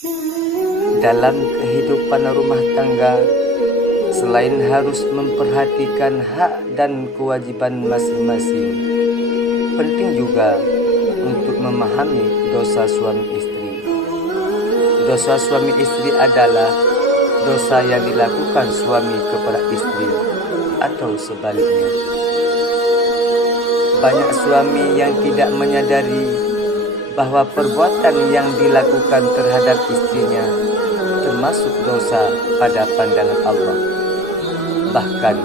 Dalam kehidupan rumah tangga, selain harus memperhatikan hak dan kewajiban masing-masing, penting juga untuk memahami dosa suami istri. Dosa suami istri adalah dosa yang dilakukan suami kepada istri atau sebaliknya. Banyak suami yang tidak menyadari bahwa perbuatan yang dilakukan terhadap istrinya termasuk dosa pada pandangan Allah. Bahkan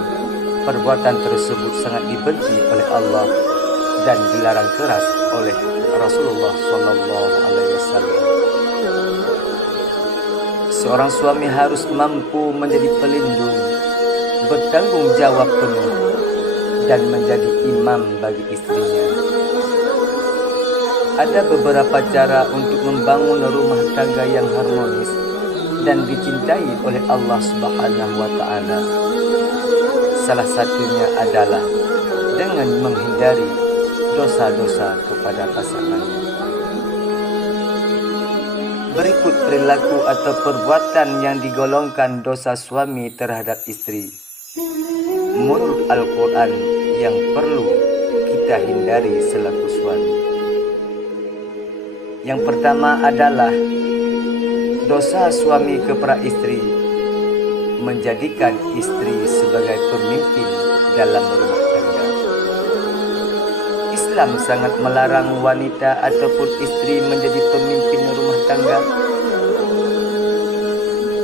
perbuatan tersebut sangat dibenci oleh Allah dan dilarang keras oleh Rasulullah SAW. Seorang suami harus mampu menjadi pelindung, bertanggung jawab penuh, dan menjadi imam bagi istrinya. Ada beberapa cara untuk membangun rumah tangga yang harmonis dan dicintai oleh Allah Subhanahu wa Ta'ala. Salah satunya adalah dengan menghindari dosa-dosa kepada pasangannya. Berikut perilaku atau perbuatan yang digolongkan dosa suami terhadap istri menurut Al-Quran yang perlu kita hindari selaku suami. Yang pertama adalah dosa suami kepada istri menjadikan istri sebagai pemimpin dalam rumah tangga. Islam sangat melarang wanita ataupun istri menjadi pemimpin rumah tangga.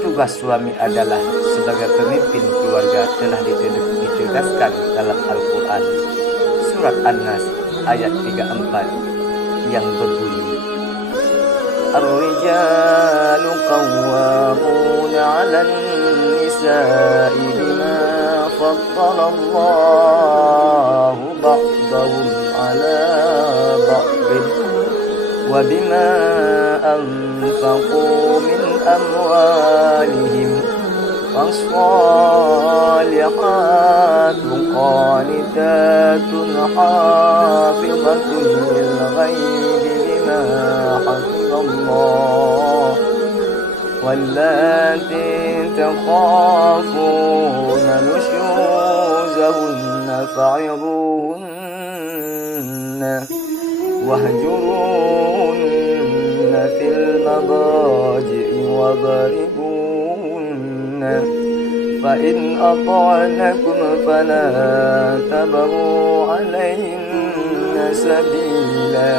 Tugas suami adalah sebagai pemimpin keluarga telah ditegaskan dalam Al-Quran surat An-Nas ayat 34 yang berbunyi, Ar-rijalu qawwamuna 'alan nisa'i bima faddala Allahu ba'dahum 'ala ba'din wa bima anfaqu min amwalihim was-salihatu qanitatun hafizatun lil ghaibi bima hafizallah wallati takhafuna nushuzahunna fa'iruhunna wahjurunna fil madaji'i wadribuhunna fa in ata'nakum fala tabaru 'alayhinna sabila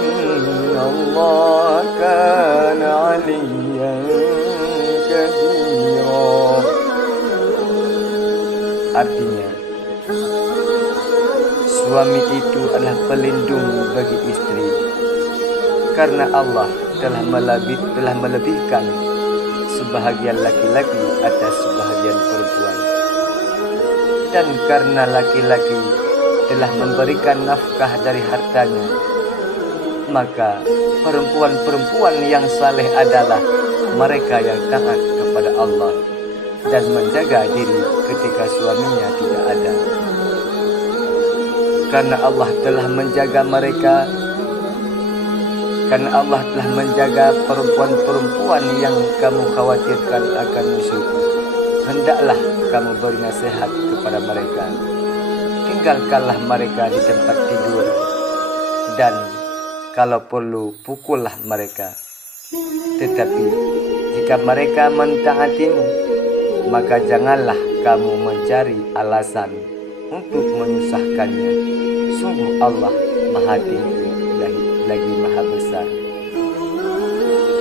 innallaha kana 'aliyyan kabira. Artinya, suami itu adalah pelindung bagi istri karena Allah telah melebihkan sebahagian laki-laki atas sebahagian perempuan, dan karena laki-laki telah memberikan nafkah dari hartanya, maka perempuan-perempuan yang saleh adalah mereka yang taat kepada Allah dan menjaga diri ketika suaminya tidak ada. Karena Allah telah menjaga mereka, karena Allah telah menjaga perempuan-perempuan yang kamu khawatirkan akan musuh, hendaklah kamu beri nasihat kepada mereka. Tinggalkanlah mereka di tempat tidur, dan kalau perlu pukullah mereka. Tetapi jika mereka mentaatimu, maka janganlah kamu mencari alasan untuk menyusahkannya. Sungguh Allah Maha Tinggi lagi Maha Besar.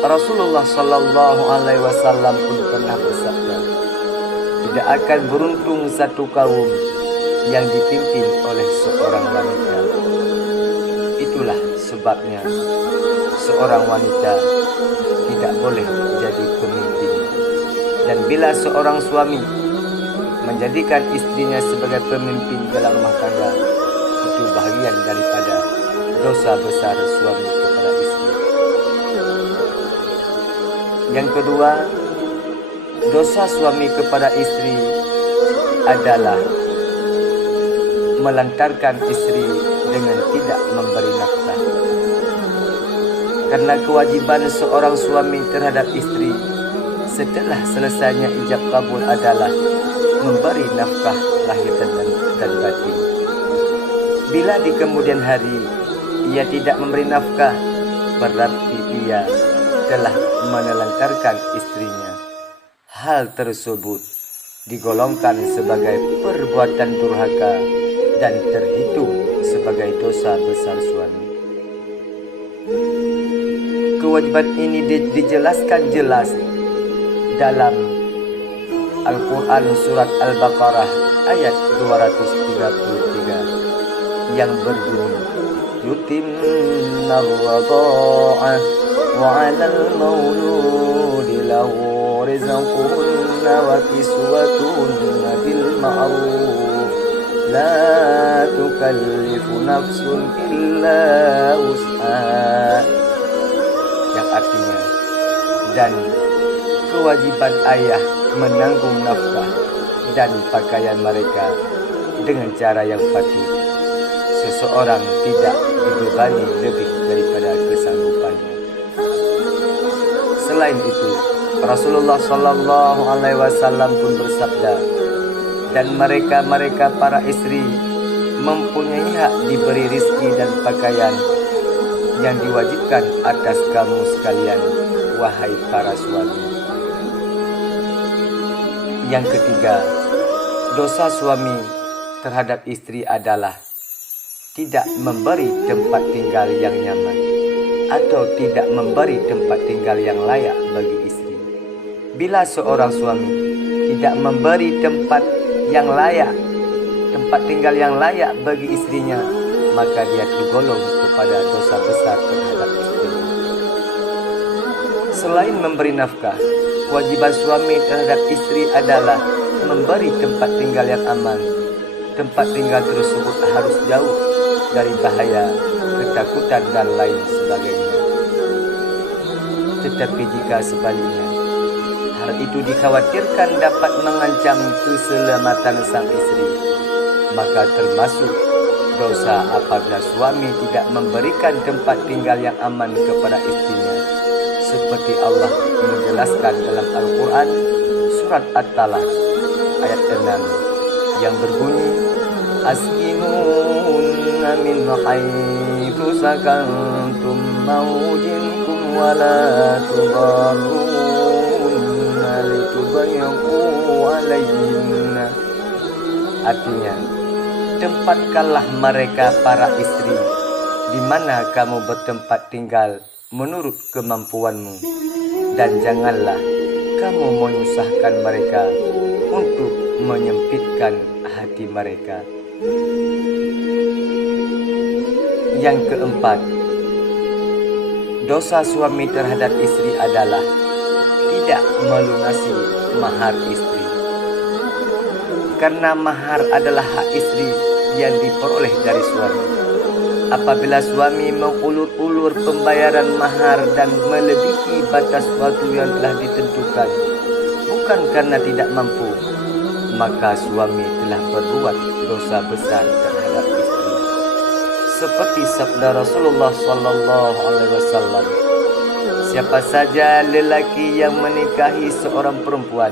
Rasulullah Sallallahu Alaihi Wasallam pun pernah bersabda, tidak akan beruntung satu kaum yang dipimpin oleh seorang wanita. Itulah sebabnya seorang wanita tidak boleh jadi pemimpin. Dan bila seorang suami menjadikan istrinya sebagai pemimpin dalam rumah tangga, itu bahagian daripada dosa besar suami kepada istri. Yang kedua, dosa suami kepada istri adalah melantarkan istri dengan tidak memberi nafkah. Karena kewajiban seorang suami terhadap istri setelah selesainya ijab kabul adalah memberi nafkah lahir dan batin. Bila di kemudian hari ia tidak memberi nafkah, berarti ia telah menelantarkan istrinya. Hal tersebut digolongkan sebagai perbuatan durhaka dan terhitung sebagai dosa besar suami. Kewajiban ini dijelaskan jelas dalam Al-Quran surat Al-Baqarah ayat 233 yang berbunyi, yutimna ar-radha'ah wa 'alal mauludi lahu rizquhunna wa kiswatuhunna bil ma'ruf la tukallifu nafsun illa wus'aha, yang artinya, dan kewajiban ayah menanggung nafkah dan pakaian mereka dengan cara yang patut. Seseorang tidak dibebani lebih daripada kesanggupannya. Selain itu, Rasulullah Sallallahu Alaihi Wasallam pun bersabda, dan mereka para istri mempunyai hak diberi rizki dan pakaian yang diwajibkan atas kamu sekalian, wahai para suami. Yang ketiga, dosa suami terhadap istri adalah tidak memberi tempat tinggal yang nyaman atau tidak memberi tempat tinggal yang layak bagi istri. Bila seorang suami tidak memberi tempat tinggal yang layak bagi istrinya, maka dia tergolong kepada dosa besar terhadap istrinya. Selain memberi nafkah, kewajiban suami terhadap istri adalah memberi tempat tinggal yang aman. Tempat tinggal tersebut harus jauh dari bahaya, ketakutan dan lain sebagainya. Tetapi jika sebaliknya, hal itu dikhawatirkan dapat mengancam keselamatan sang istri, maka termasuk dosa apabila suami tidak memberikan tempat tinggal yang aman kepada istrinya, seperti Allah menjelaskan dalam Al-Quran surat At-Talaq ayat 6 yang berbunyi, askinunna min haitsu sakantum mawjinkum wa la tudarrunna litubayyiqu alayhinna. Artinya, tempatkanlah mereka para istri di mana kamu bertempat tinggal menurut kemampuanmu, dan janganlah kamu menyusahkan mereka untuk menyempitkan hati mereka. Yang keempat, dosa suami terhadap istri adalah tidak melunasi mahar istri. Karena mahar adalah hak istri yang diperoleh dari suami. Apabila suami mengulur-ulur pembayaran mahar dan melebihi batas waktu yang telah ditentukan, bukan karena tidak mampu, maka suami telah berbuat dosa besar terhadap istri. Seperti sabda Rasulullah Sallallahu Alaihi Wasallam, siapa saja lelaki yang menikahi seorang perempuan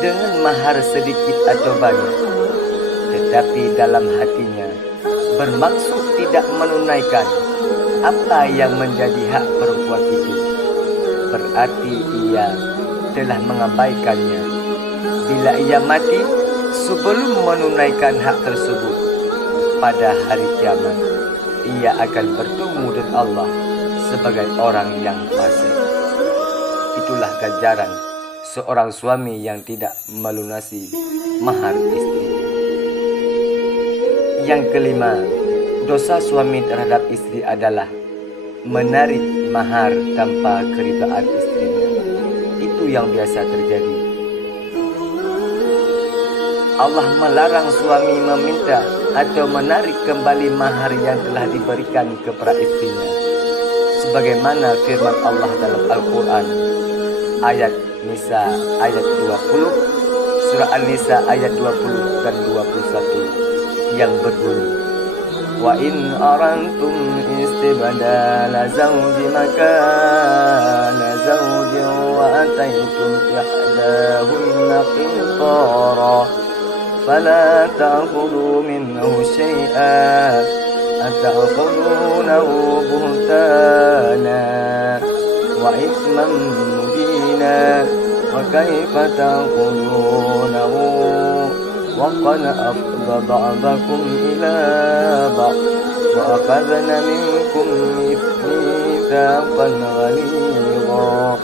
dengan mahar sedikit atau banyak, tetapi dalam hatinya bermaksud tidak menunaikan apa yang menjadi hak perempuan itu, berarti ia telah mengabaikannya. Bila ia mati sebelum menunaikan hak tersebut, pada hari kiamat ia akan bertemu dengan Allah sebagai orang yang fasik. Itulah ganjaran seorang suami yang tidak melunasi mahar istri. Yang kelima, dosa suami terhadap istri adalah menarik mahar tanpa keridhaan istrinya. Itu yang biasa terjadi. Allah melarang suami meminta atau menarik kembali mahar yang telah diberikan kepada istrinya, sebagaimana firman Allah dalam Al-Quran ayat Nisa ayat 20, surah An-Nisa ayat 20 dan 21 yang berbunyi, Wa in arantum istibdala zawji makana zawjin wa ataitum ihdahunna qintara fala ta'khudhu minhu syai'an ata'khudhunahu buhtana wa ithman mubina wa kaifa ta'khudhunahu wa qad afdha ba'dakum ila ba'd wa akhadna minkum mitsaqan ghalidha.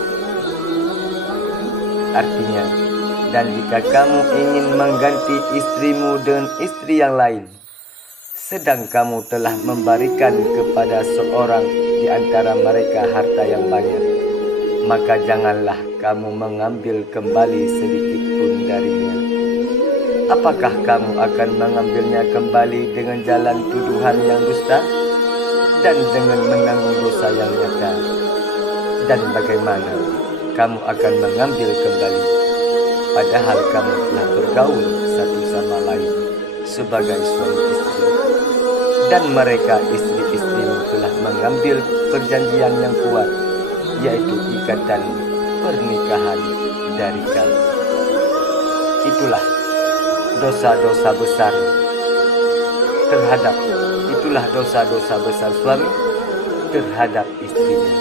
Artinya, dan jika kamu ingin mengganti istrimu dengan istri yang lain, sedang kamu telah memberikan kepada seorang di antara mereka harta yang banyak, maka janganlah kamu mengambil kembali sedikit pun darinya. Apakah kamu akan mengambilnya kembali dengan jalan tuduhan yang dusta dan dengan menanggung dosa yang nyata? Dan bagaimana kamu akan mengambil kembali, padahal kamu telah bergaul satu sama lain sebagai suami istri, dan mereka istri-istrimu telah mengambil perjanjian yang kuat, yaitu ikatan pernikahan dari kamu. Itulah dosa-dosa besar suami terhadap istrinya.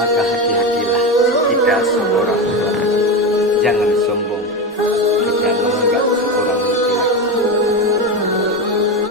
Maka hati-hatilah kita seorang suami, jangan sombong kita menganggap